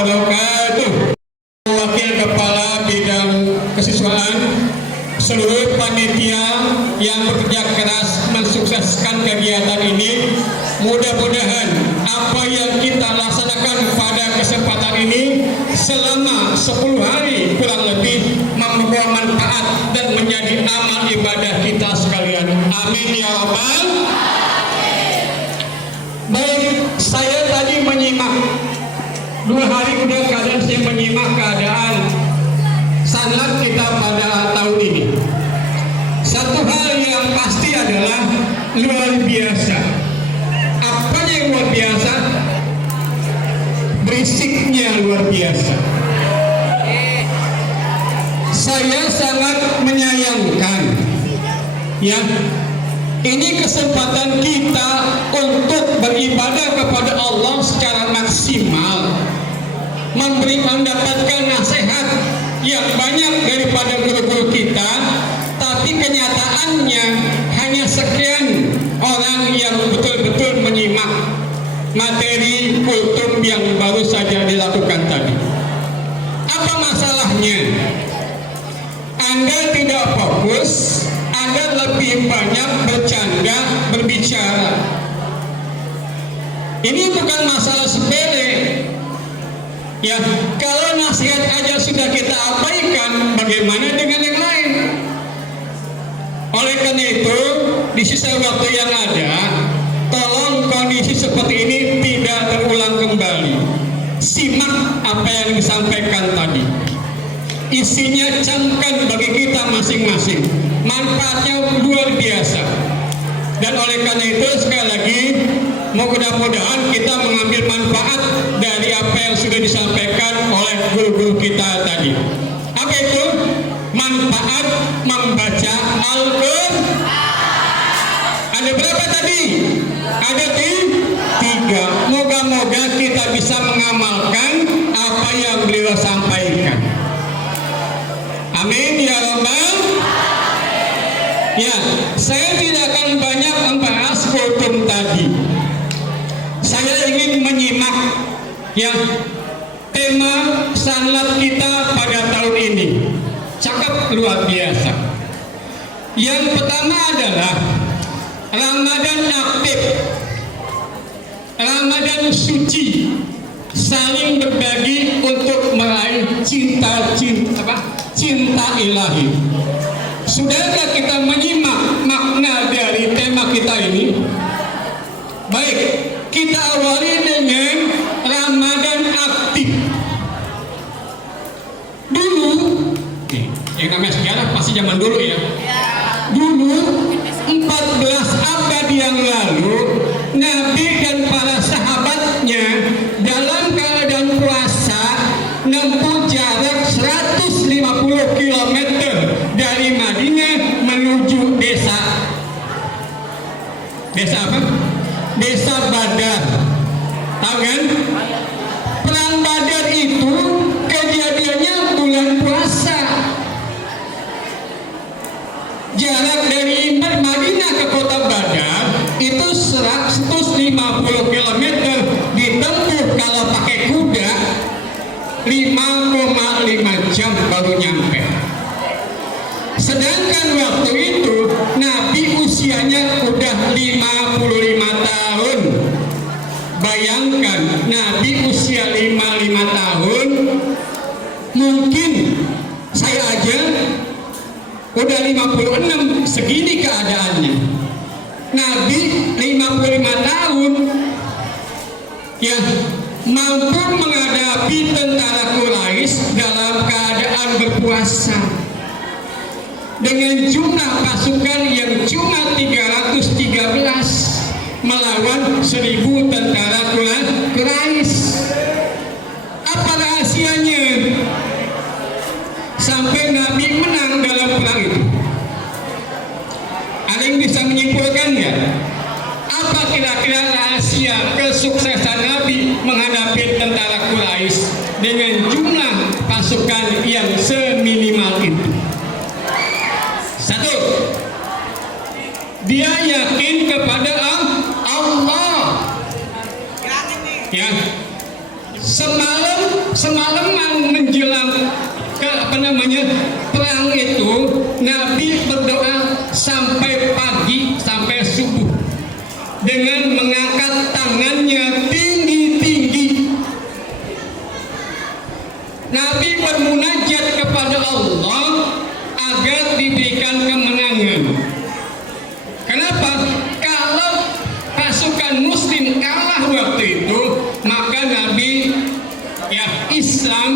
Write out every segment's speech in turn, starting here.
wabarakatuh. Wakil Kepala Bidang Kesiswaan, seluruh panitia yang bekerja keras mensukseskan kegiatan ini, mudah-mudahan apa yang kita laksanakan pada kesempatan ini selama 10 hari kurang lebih membawa manfaat dan menjadi amal ibadah kita sekalian. Amin ya rabbal. Baik, saya tadi menyimak 2 hari udah keadaan saya menyimak keadaan sanad kita pada tahun ini. Satu hal yang pasti adalah luar biasa. Apa yang luar biasa? Berisiknya luar biasa. Saya sangat menyayangkan, ya, ini kesempatan kita untuk beribadah kepada Allah secara maksimal, mendapatkan nasihat yang banyak daripada guru-guru kita, tapi kenyataannya hanya sekian orang yang betul-betul menyimak materi kultum yang baru saja dilakukan tadi. Apa masalahnya? Anda tidak fokus, Anda lebih banyak bercanda, berbicara. Ini bukan masalah sepele. Ya, kalau nasihat aja sudah kita abaikan, bagaimana dengan yang lain? Oleh karena itu, di sisa waktu yang ada, tolong kondisi seperti ini tidak terulang kembali. Simak apa yang disampaikan tadi. Isinya camkan bagi kita masing-masing. Manfaatnya luar biasa. Dan oleh karena itu sekali lagi, mudah-mudahan kita mengambil manfaat dari apa yang sudah disampaikan oleh guru-guru kita tadi. Apa itu? Manfaat membaca Al-Quran. Ada berapa tadi? Ada 3. Moga-moga kita bisa mengamalkan apa yang beliau sampaikan. Amin ya rabbal. Ya, saya tidak akan banyak membahas kultum tadi. Saya ingin menyimak yang tema sanad kita pada tahun ini. Cakep luar biasa. Yang pertama adalah Ramadan aktif, Ramadan suci, saling berbagi untuk meraih cinta ilahi. Sudahkah kita menyimak makna dari tema kita ini? Baik, kita awali dengan Ramadan aktif. Dulu, yang namanya sejarah pasti zaman dulu ya. Dulu 14 abad yang lalu, Nabi dan para sahabatnya dalam keadaan puasa menempuh jarak 150 km dari Madinah menuju desa apa? Desa Badar. Tahu kan? Perang Badar itu kejadiannya bulan puasa. Jarak dari Madinah ke kota Badar itu 150 km, ditempuh kalau pakai kuda 5,5 jam baru nyampe. Sedangkan waktu itu Nabi usianya udah 55 tahun. Bayangkan, Nabi usia 55 tahun, mungkin saya aja udah 56, segini keadaannya. Nabi 55 tahun ya mampu menghadapi tentara Quraisy dalam keadaan berpuasa dengan jumlah pasukan yang cuma 313 melawan 1000 tentara Quraisy. Apa rahasianya sampai Nabi menang dalam perang itu? Ada yang bisa menyimpulkan nggak? Apa kira-kira rahasia kesuksesan Nabi menghadapi tentara Quraisy dengan jumlah pasukan yang seminimal itu? Satu, dia yakin kepada Allah. Ya, semalam semalaman menjelang perang itu Nabi berdoa sampai pagi, sampai subuh dengan mengangkat tangannya tinggi-tinggi. Nabi bermunajat kepada Allah agar diberikan kemenangan. Kenapa? Kalau pasukan muslim kalah waktu itu, maka Nabi Islam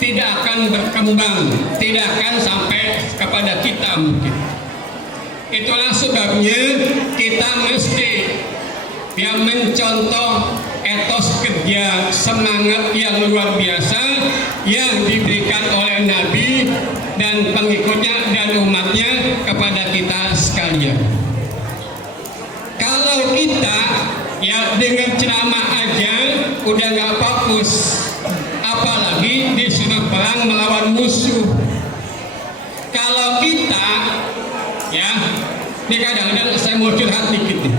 tidak akan berkembang, tidak akan sampai kepada kita mungkin. Itulah sebabnya kita mesti mencontoh etos kerja, semangat yang luar biasa yang diberikan oleh Nabi dan pengikutnya dan umatnya kepada kita sekalian. Kalau kita dengan ceramah aja udah nggak fokus, apalagi disuruh perang melawan musuh. Kalau kita ini kadang-kadang saya mau curhat dikit nih.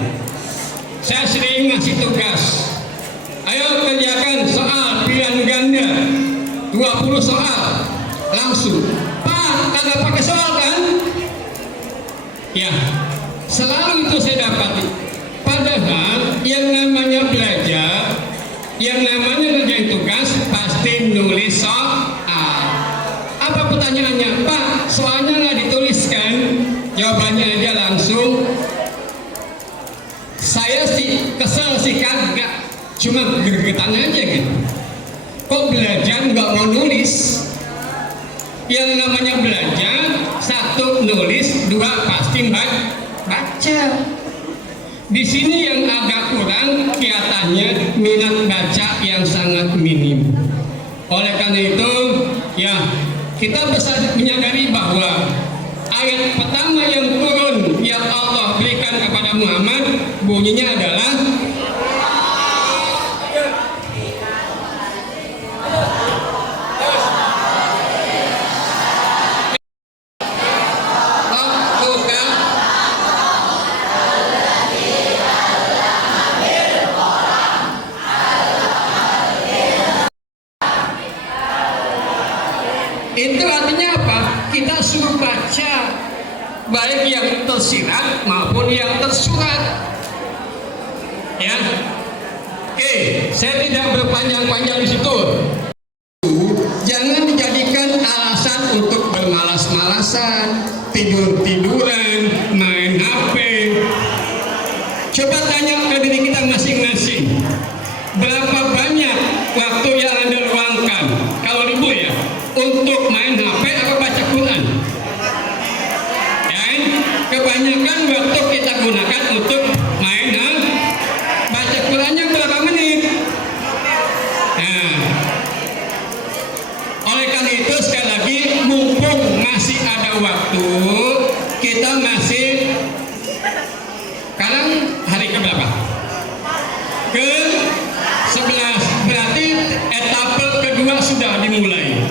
Saya sering ngasih tugas, ayo kerjakan soal pilihan ganda 20 soal langsung. Pak, kagak pakai soal kan? Ya, selalu itu saya dapati. Padahal yang namanya belajar, yang namanya ngerjain tugas pasti nulis soal. Apa pertanyaannya? Pak, soalnya nggak dituliskan. Jawabannya aja langsung. Saya sih kesel sih kagak, cuma gergetan aja gitu. Kok belajar nggak mau nulis? Yang namanya belajar, satu nulis, dua pasti baca. Di sini yang agak kurang kelihatannya minat baca yang sangat minim. Oleh karena itu, kita bisa menyadari bahwa ayat pertama yang turun yang Allah berikan kepada Muhammad bunyinya adalah itu artinya apa? Kita suruh baca baik yang tersirat maupun yang tersurat. Ya, oke, saya tidak berpanjang-panjang di situ. Jangan dijadikan alasan untuk bermalas-malasan, tidur-tiduran, main HP. Coba tanya ke diri kita masing-masing, berapa banyak waktu yang Anda luangkan kalau libur untuk main HP atau baca Quran? Kebanyakan waktu kita gunakan untuk main baca Qurannya berapa menit? Nah, oleh karena itu sekali lagi mumpung masih ada waktu, kita masih sekarang hari keberapa? Ke-11, berarti etapa kedua sudah dimulai.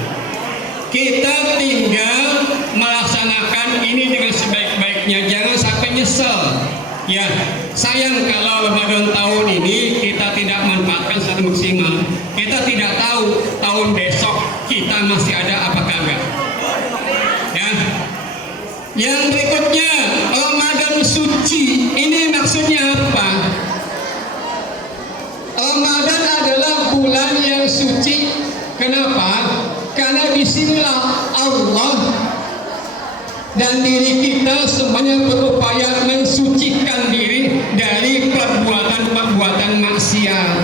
Kita tinggal melaksanakan ini dengan sebaik-baiknya, jangan sampai nyesel. Ya, sayang kalau Ramadan tahun ini kita tidak manfaatkan secara maksimal. Kita tidak tahu tahun besok kita masih ada apa kagak. Ya. Yang berikutnya, Ramadan suci. Ini maksudnya apa? Ramadan adalah bulan yang suci. Kenapa? Karena disinilah Allah dan diri kita semuanya berupaya mensucikan diri dari perbuatan-perbuatan maksiat.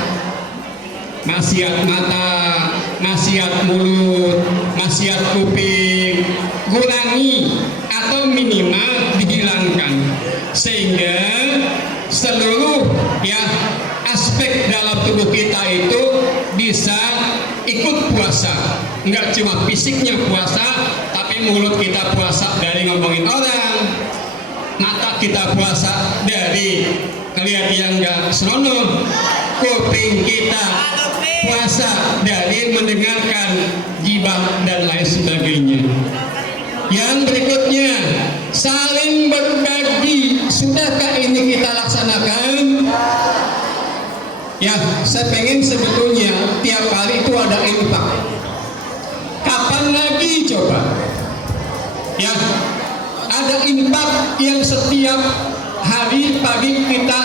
Maksiat mata, maksiat mulut, maksiat kuping, kurangi atau minimal dihilangkan. Sehingga seluruh aspek dalam tubuh kita itu bisa ikut puasa. Enggak cuma fisiknya puasa, tapi mulut kita puasa dari ngomongin orang, mata kita puasa dari ngelihat yang enggak senonoh, kuping kita puasa dari mendengarkan gibah dan lain sebagainya. Yang berikutnya, saling berbagi. Sudahkah ini kita laksanakan? Ya, saya pengen sebetulnya tiap hari itu ada infak. ya ada infak yang setiap hari pagi kita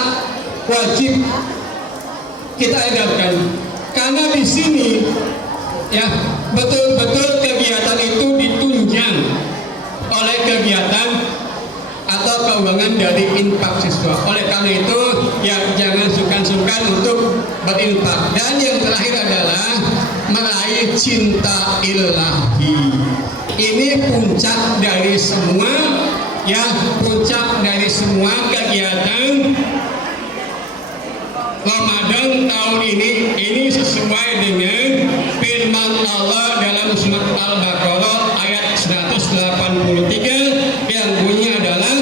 wajib kita edarkan, karena di sini ya betul-betul kegiatan itu ditunjang oleh kegiatan atau keuangan dari infak siswa. Oleh karena itu ya jangan sungkan-sungkan untuk berinfak. Dan yang terakhir adalah meraih cinta ilahi. Ini puncak dari semua ya, puncak dari semua kegiatan Ramadan tahun ini sesuai dengan firman Allah dalam surat Al-Baqarah ayat 183 yang bunyi adalah,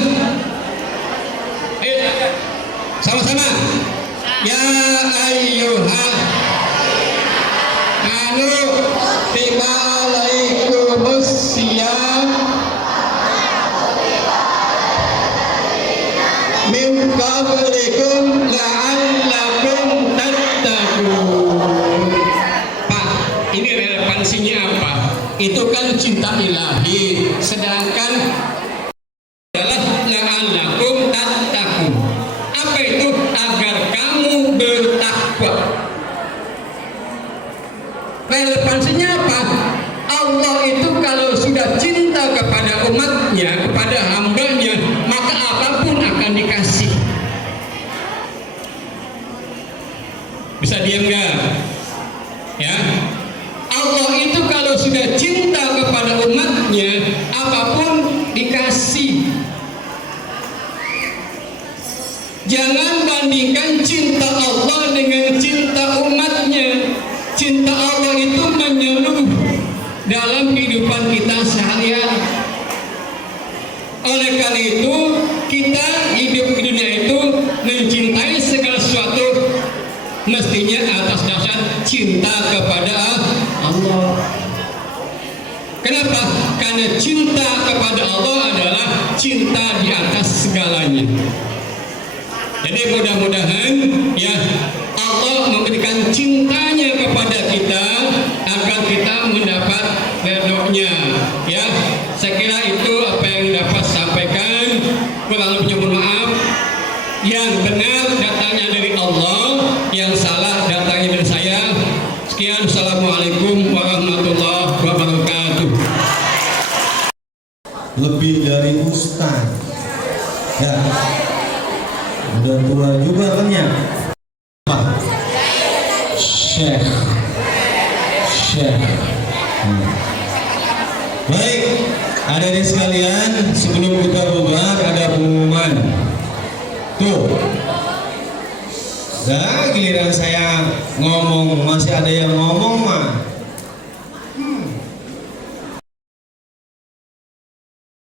ayo sama-sama, ya ayyuhal anu tiba alaikumus siyam min qablikum la'allakum tattaqun. Pak, ini relevansinya apa? Itu kan cinta ilahi, sedangkan adalah la'allakum tattaqun. Apa itu? Agar kamu bertakwa. Relevansinya apa? Allah itu kalau sudah cinta kepada umatnya, kepada hambanya, maka apapun akan dikasih. Bisa diam nggak? Ya, Allah itu kalau sudah cinta kepada umatnya, apapun dikasih. Jangan bandingkan cinta Allah dengan cinta umatnya. Cinta Allah itu menyeluruh dalam kehidupan kita sehari-hari. Oleh karena itu, kita hidup di dunia itu mencintai segala sesuatu mestinya atas dasar cinta kepada Allah. Kenapa? Karena cinta kepada Allah adalah cinta di atas segalanya. Jadi mudah-mudahan ya Allah memberikan cintanya kepada kita agar kita mendapat ridhonya. Ya, saya kira itu apa yang dapat sampaikan. Kurang lebihnya mohon maaf. Yang benar datangnya dari Allah, yang salah datangnya dari saya. Sekian, assalamualaikum warahmatullahi wabarakatuh. Lebih dari ustaz ya, udah tua juga kan ya, Syekh. Baik, hadirin sekalian, sebelum kita bubar ada pengumuman. Tuh, giliran saya ngomong masih ada yang ngomong mah.